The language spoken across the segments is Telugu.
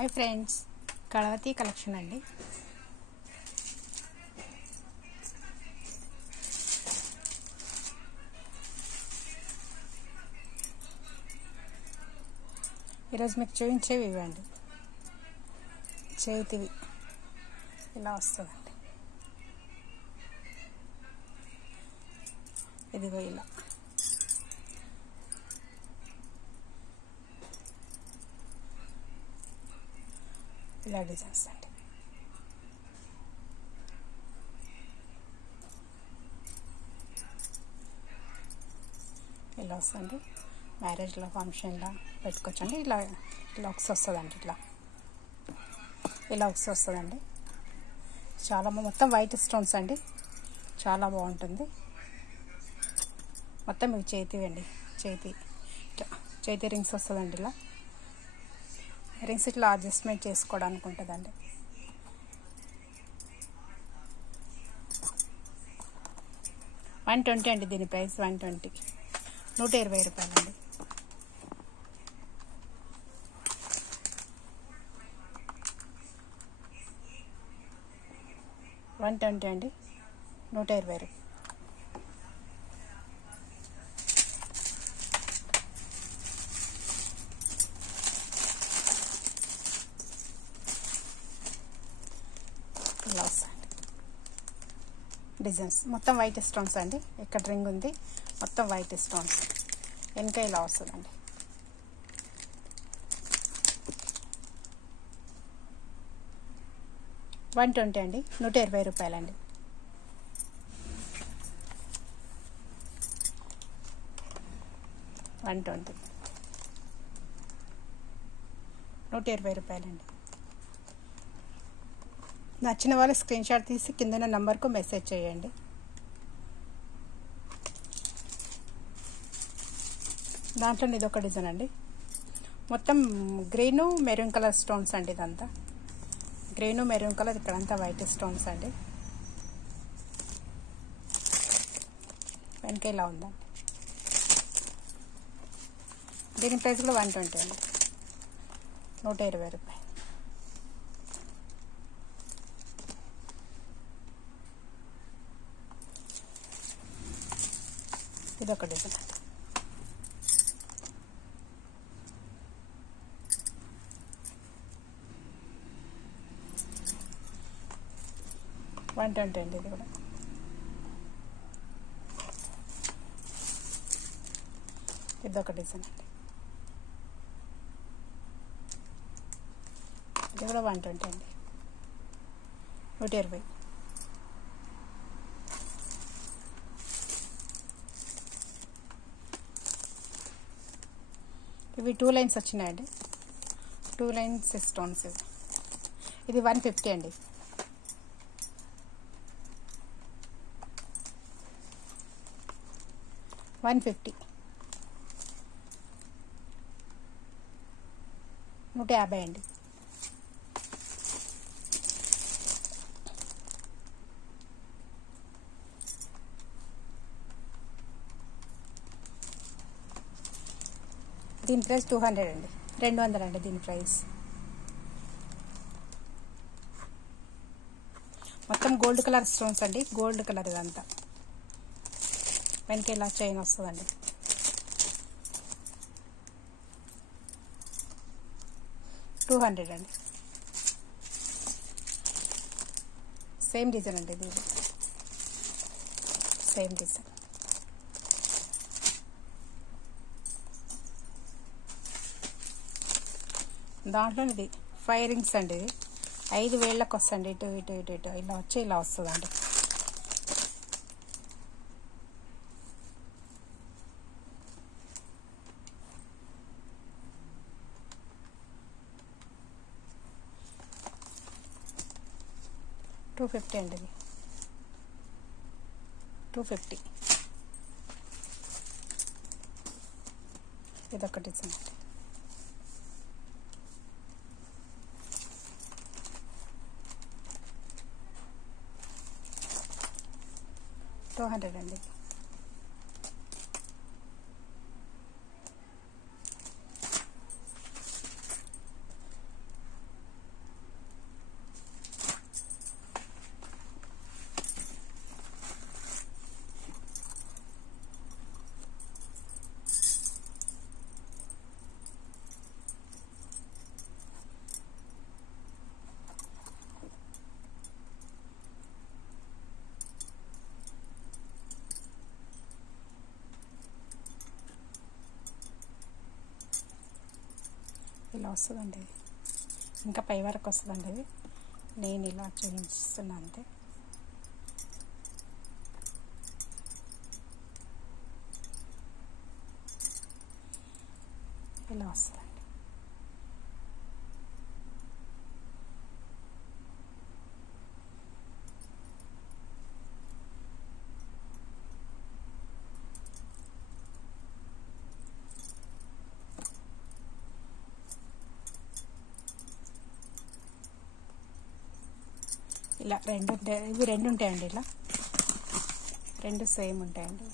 హాయ్ ఫ్రెండ్స్, కళావతి కలెక్షన్ అండి. ఈరోజు మీకు చూపించేవి ఇవ్వండి. చేతివి ఇలా వస్తుందండి. ఇదిగో ఇలా డిజైన్స్ అండి. ఇలా వస్తుంది. మ్యారేజ్లో ఫంక్షన్లో పెట్టుకోవచ్చండి. ఇలా వస్తుందండి. ఇలా వస్తుందండి. చాలా మొత్తం వైట్ స్టోన్స్ అండి. చాలా బాగుంటుంది. మొత్తం ఇవి చేతివండి. చేతి రింగ్స్ వస్తుందండి. ఇలా రింగ్స్ ఇట్లా అడ్జస్ట్మెంట్ చేసుకోవడానికి ఉంటుందండి. $120 అండి. దీని ప్రైస్ $120, $120 అండి. $120 అండి, $120. ఇలా వస్తాయండి డిజైన్స్. మొత్తం వైట్ స్టోన్స్ అండి. ఇక్కడ రింగ్ ఉంది, మొత్తం వైట్ స్టోన్స్. వెనక ఇలా వస్తుందండి. $120 అండి, $120 అండి. $120 అండి. నచ్చిన వాళ్ళు స్క్రీన్ షాట్ తీసి కింద నంబర్కు మెసేజ్ చేయండి. దాంట్లో ఇది ఒక డిజైన్ అండి. మొత్తం గ్రీను మెరూన్ కలర్ స్టోన్స్ అండి. ఇదంతా గ్రీను మెరూన్ కలర్, ఇక్కడంతా వైట్ స్టోన్స్ అండి. వెనక ఇలా ఉందండి. దీని ప్రైస్ కూడా $120 అండి, $120. ఇదొక డిజైన్ అండి. $120 అండి. ఇది కూడా ఇదొక డిజైన్ అండి. ఇది కూడా $120 అండి, $120. ఇవి 2 లైన్స్ వచ్చినాయండి. 2 లైన్స్ స్టోన్స్. ఇది $150 అండి. $150, $150 అండి. దీని ప్రైస్ $200 అండి, $200 అండి దీని ప్రైస్. మొత్తం గోల్డ్ కలర్ స్టోన్స్ అండి. గోల్డ్ కలర్ ఇదంతా. వెనక ఇలా చైన్ వస్తుందండి. $200 అండి. సేమ్ డిజైన్ అండి. ఇది సేమ్ డిజైన్. దాంట్లో ఇది 5 రింగ్స్ అండి. ఇది 5 వేళ్ళకి వస్తుంది. ఇటు ఇటు ఇటు ఇటు ఇలా వచ్చి ఇలా వస్తుందండి. $250 అండి. ఇది $250. ఇదొక డిజైన్ అండి. $200 అండి. ఇలా వస్తుందండి ఇది. ఇంకా పై వరకు వస్తుందండి ఇది. నేను ఇలా చూపిస్తున్నా అంతే. ఇలా వస్తుందండి. ఇలా రెండు ఉంటాయి, ఇవి రెండు ఉంటాయండి. ఇలా రెండు సేమ్ ఉంటాయండి.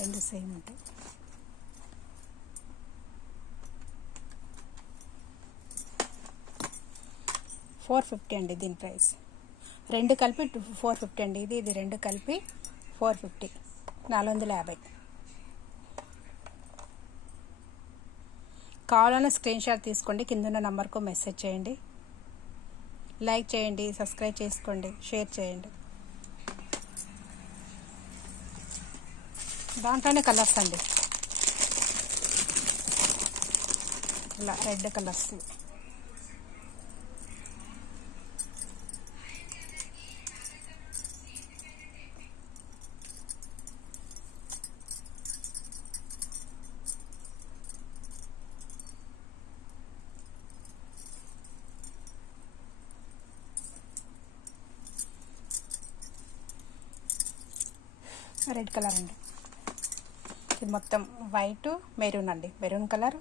రెండు సేమ్ ఉంటాయి. $450 అండి దీని ప్రైస్. రెండు కలిపి 450 అండి. ఇది రెండు కలిపి 450, 450. కావాలన్నా స్క్రీన్ షాట్ తీసుకోండి, కింద నంబర్కు మెసేజ్ చేయండి. లైక్ చేయండి, సబ్స్క్రైబ్ చేసుకోండి, షేర్ చేయండి. దాంట్లోనే కలర్స్ అండి. ఇలా రెడ్ కలర్స్. రెడ్ కలర్ అండి. ఇది మొత్తం వైట్ మెరూన్ అండి. Maroon colour.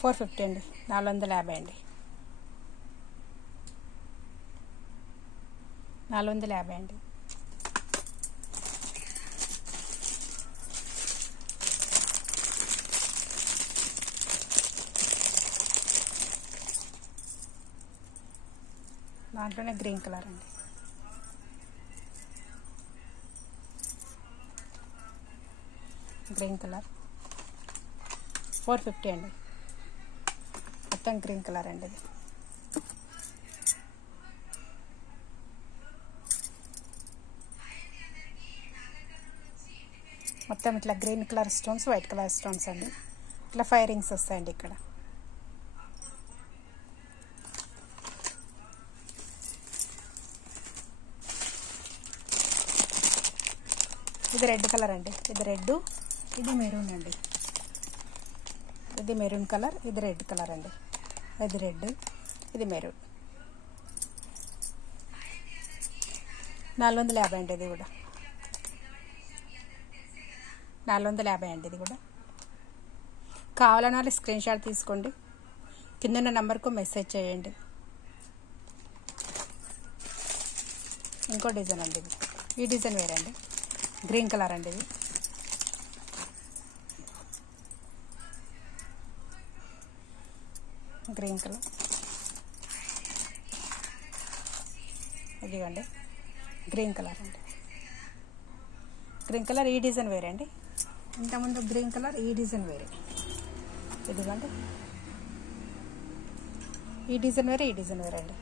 $450 అండి. 450 అండి. 450 అండి. దాంట్లోనే గ్రీన్ కలర్ అండి. Green colour. $450 అండి. మొత్తం గ్రీన్ కలర్ అండి ఇది. మొత్తం ఇట్లా green colour stones, white colour stones అండి. ఇట్లా 5 రింగ్స్ వస్తాయండి ఇక్కడ. ఇది రెడ్ కలర్ అండి. ఇది రెడ్, ఇది మెరూన్ అండి. ఇది మెరూన్ కలర్, ఇది రెడ్ కలర్ అండి. ఇది రెడ్, ఇది మెరూన్. 450 అండి. ఇది కూడా 450 అండి. ఇది కూడా కావాలన్న వాళ్ళు స్క్రీన్ షాట్ తీసుకోండి, కింద నంబర్కు మెసేజ్ చేయండి. ఇంకో డిజైన్ అండి. ఇది ఈ డిజైన్ వేరే అండి. గ్రీన్ కలర్ అండి. ఇది గ్రీన్ కలర్. ఇదిగండి గ్రీన్ కలర్ అండి. గ్రీన్ కలర్ ఈ డిజైన్ వేరే అండి. ఇంతకుముందు గ్రీన్ కలర్ ఈ డిజైన్ వేరే. ఇదిగండి ఈ డిజైన్ వేరే, ఈ డిజైన్ వేరే అండి.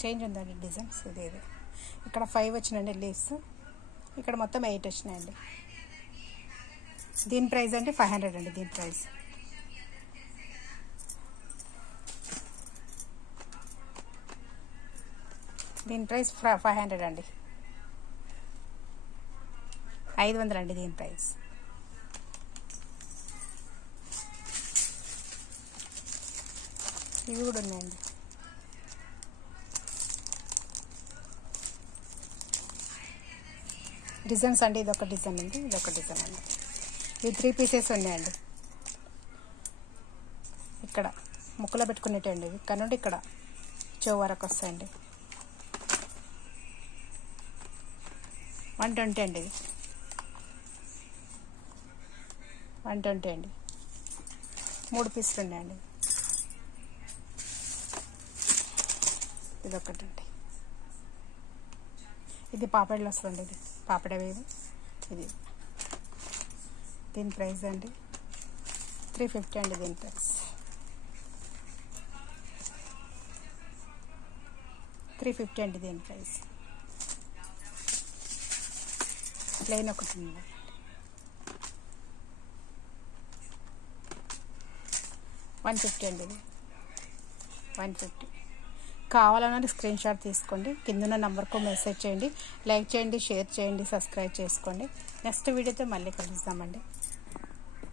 చేంజ్ ఉందండి డిజైన్స్. ఇది ఇక్కడ 5 వచ్చినాయండి లీవ్స్, ఇక్కడ మొత్తం 8 వచ్చినాయండి. దీని ప్రైస్ అంటే 500 అండి. దీని ప్రైస్ దీని ప్రైస్ 500 అండి. 500 అండి దీని ప్రైస్. ఇవి కూడా ఉన్నాయండి. డిజైన్స్ అండి. ఇది ఒక డిజైన్ ఉంది, ఇది ఒక డిజైన్ అండి. ఇవి 3 పీసెస్ ఉన్నాయండి. ఇక్కడ ముక్కలో పెట్టుకునేటండి. ఇక్కడ నుండి ఇక్కడ చెవు వరకు వస్తాయండి. 120 అండి. ఇది 120 అండి. 3 పీసులు ఉన్నాయండి. ఇది ఒకటండి. ఇది పాపడలు వస్తుంది. ఇది పాపడ వేవి. ఇది దీని ప్రైస్ అండి 350 అండి. దీని ప్రైస్ 350 అండి. దీని ప్రైస్ ప్లెయిన్ ఒకటి ఉంది. 150 అండి. ఇది 150. కావాలన్నది స్క్రీన్ షాట్ తీసుకోండి. కింద నంబర్కు మెసేజ్ చేయండి. లైక్ చేయండి, షేర్ చేయండి, సబ్స్క్రైబ్ చేసుకోండి. నెక్స్ట్ వీడియోతో మళ్ళీ కలుద్దామండి.